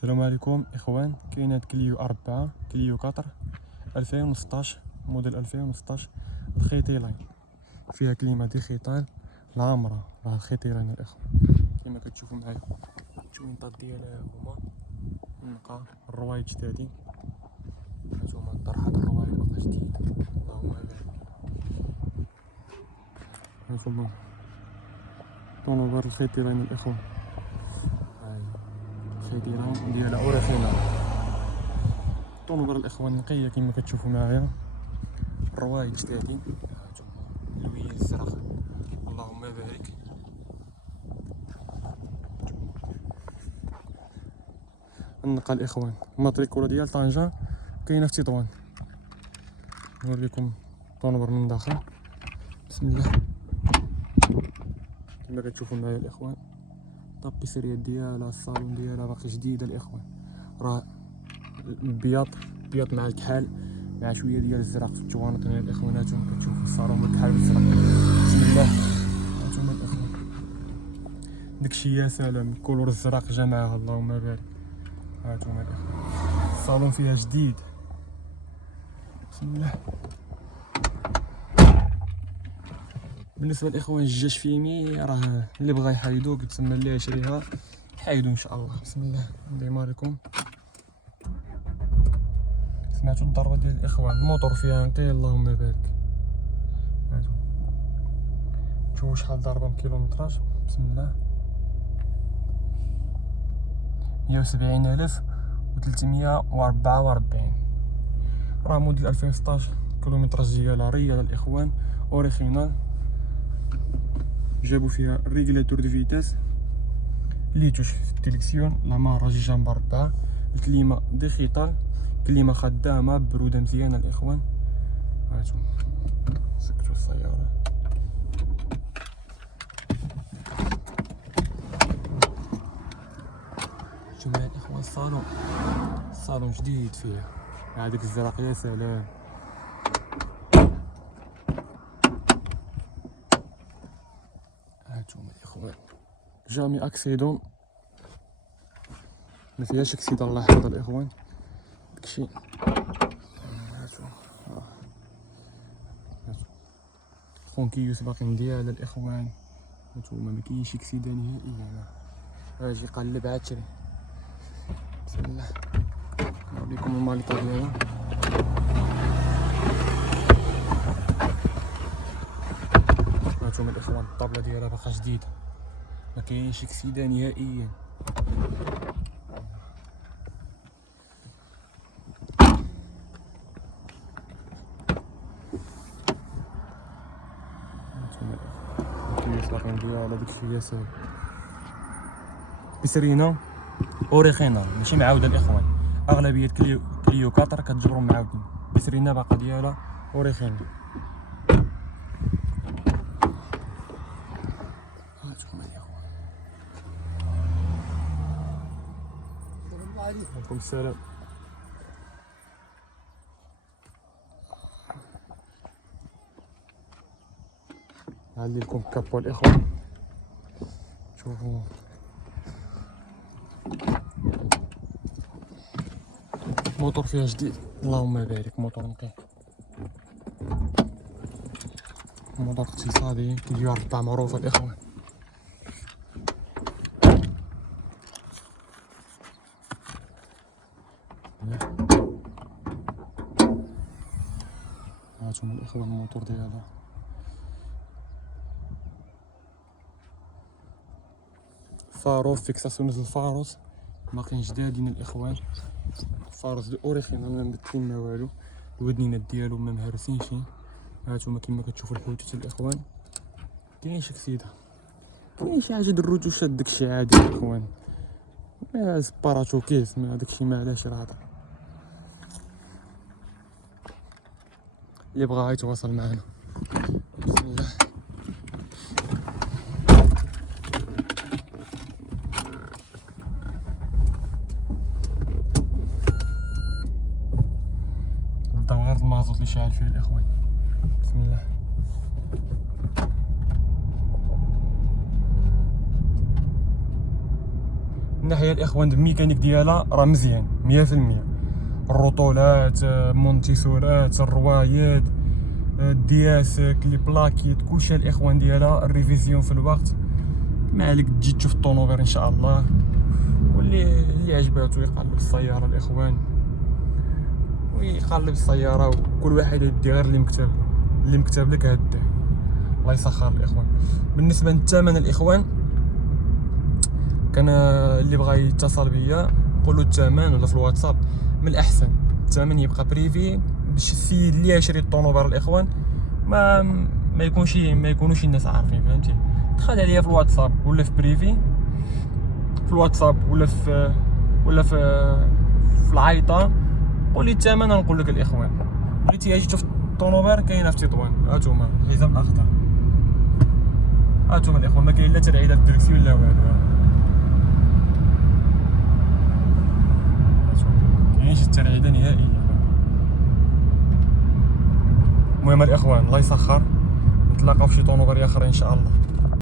السلام عليكم اخوان. كاين هاد كليو 4 كليو 4 2016 موديل 2016 الخيطيلين، فيها كليمه ديجيتال العامره. راه الخيطيلين الاخوان كما كتشوفوا معايا. الجوينطات ديالها هما النقا الروايد جدادين، هانتوما الطرحه الروايد باقا جديد اللهم بارك. هانتوما طونوبر الخيطيلين الاخوان، هاي الخيطيلين ديالها اوريجينال. طونوبر الاخوان نقيه كما كتشوفوا معايا، الروايد جدادين، هانتوما اللوية الزرق اللهم بارك. النقا الاخوان الماتريكولا ديال طنجة كاينه في تطوان. نوريكم طونوبر من داخل، بسم الله. كما كتشوفوا معايا الاخوان، الطابيسيريات ديالها الصالون ديالها باقي جديده الاخوان، راه بياض مع الكحال مع شويه ديال الزرق في الجوانط هنا الاخوان. هانتوما كتشوفوا الصالون بالكحال بالزرق، بسم الله. هانتوما الاخوان داكشي يا سلام، الكولور الزرق جا معاها اللهم بارك. هانتوما الاخوان الصالون فيها جديد، بسم الله. بالنسبه للاخوان الجاج فيمي راه اللي بغى يحايدو كيتسمى اللي يشريها يحايدو ان شاء الله، بسم الله. نديماريكم. سمعتوا الضربه ديال الاخوان، الموتور فيها نقي اللهم بارك. هانتوما شوفوا شحال ضربه بكيلومتراج، بسم الله. 170,344. راه موديل 2016، كيلومتراج ديالها ريال الاخوان اوريجينال. جابوا فيها ريغلاتور دو فيتاس، لي توش في التليكسيون، العماره جنب 4، الكليمه ديجيتال، كليمه خدامه بروده مزيانه الاخوان. هانتوما سكتوا السياره، شوفوا معايا الاخوان الصالون جديد فيه هذاك الزرق يا سلام. هانتوما الاخوان جامي اكسيدون، ما فيهاش اكسيدون الله يحفظ الاخوان، داكشي. هانتوما خونكيوس باقيين ديالها الاخوان. هانتوما ما كاينش اكسيدون نهائيا، اجي قلب عاد شري، بسم الله. نوريكم الماليطه ديالها، هانتوما الاخوان الطابله ديالها باقا جديده، ما كاينش اكسيدون نهائيا. باقيين ديالها داكشي يا سلام. بسرينا اوريجينال ماشي معاوده الاخوان، اغلبيه كليو 4 كتجبرهم معاودين، بسرينا باقا ديالها اوريجينال. هانتوما الاخوان عليكم السلام. نعلي لكم الكابو الاخوان، شوفوا الموتور فيها جديد اللهم بارك، موتور نقي، موتور اقتصادي كليو 4 معروفه الاخوان. هانتوما الاخوان الموتور ديالها، فاروس فيكساسيون الفاروس باقيين جدادين الاخوان، فاروس دو اوريجينال ما مبدلين ما والو، الودنينات ديالو ما مهرسينش. هانتوما كما كتشوفوا الحوتات الاخوان، كاينش اكسيده، كاين شي حاجه الرجوشات داكشي عادي الاخوان، ما سباراتو كيس ما داكشي ما علاش الهضره. اللي بغا يتواصل معنا، بسم الله. نبداو غير المازوت اللي شاعل فيه الاخوان، بسم الله. الناحيه الاخوان الميكانيك ديالها راه مزيان 100%. الرطولات، مونتيسورات، الروايد، الدياسك، لي بلاكيت، كلشي الاخوان ديالها الريفيزيون في الوقت. ما عليك تجي تشوف الطونوبير ان شاء الله، واللي عجباتو يقلب السياره الاخوان، ويقلب السياره، وكل واحد يدي غير اللي مكتب لك هداه. الله يسخر الاخوان. بالنسبه للثمن الاخوان، كان اللي بغى يتصل بيا قولوا الثمن ولا في الواتساب، من الاحسن الثمن يبقى بريفي باش السيد اللي يشري الطونوبير الاخوان ما يكونوش الناس عارفين، فهمتي. دخل عليا في الواتساب ولا في بريفي، في الواتساب ولا في العيطه، قول لي الثمن نقول لك الاخوان. بغيتي اجي تشوف الطونوبير كاينه في تطوان، هانتوما الحزام الاخضر، هانتوما الاخوان، ما كاين لا ترعيده في الدركسيون لا والو، مكاينش الترعيده نهائيا. المهم الاخوان الله يسخر، نتلاقاو في شي طونوبير اخر ان شاء الله.